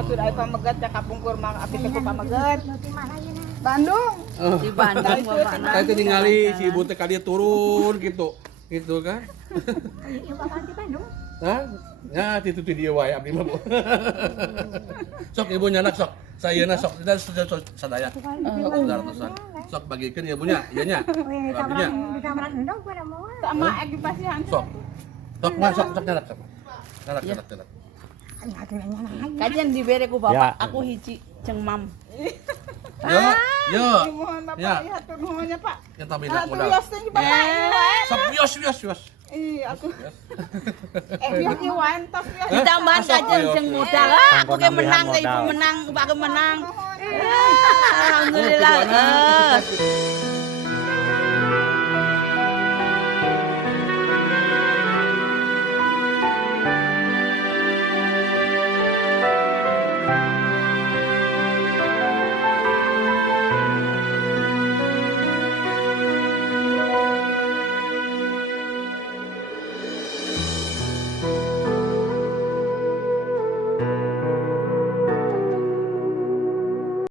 atur ay pamagat sa kapungkur mga apit ko pamagat. Bandung. Di Bandung mana? Saya teh ningali si ibu teh ka dia turun gitu. Gitu kan? Iya bakal di Bandung. Hah? Ya, itu dia wae abdi mah. Sok ibu nyanak sok. Sayeuna sok kita sadaya. Ratusan. Sok bagikeun ya bunya, ieu nya. Abdinya. Bisa meran endong pada mau. Sama agi pasihan. Sok. Sok mah sok nyanak sok. Nyanak. Kajian dibere ku bapak, aku hiji ceng mam. Yo. Mohon Bapak Ya. ya hatur nuhunnya Pak. Kita bina Atur modal. yos teh Bapak. Sok yos. Iya aku. Yos iwan tos yos. Ditambah kajian ceng modal. Aku ge menang, ibu menang, bapak menang. Alhamdulillah.